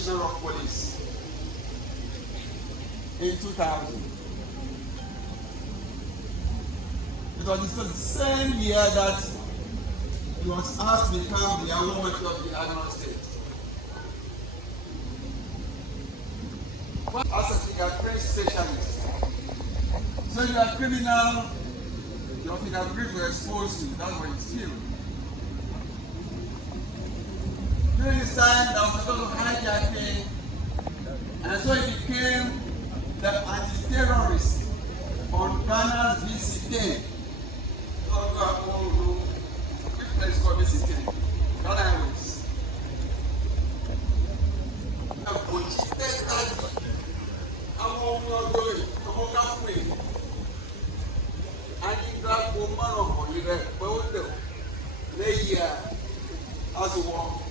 Commissioner of Police in 2000. It was the same year that he was asked to become the Anlo of the Anlo State. As a fingerprint specialist, so you are criminal, your fingerprint will expose you. That's what it's feel. During this time, there was a lot of hijacking, and so he became the anti-terrorist on Ghana's VCK. Which place called VCK? Ghana Airways. As a war,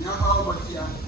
never over here.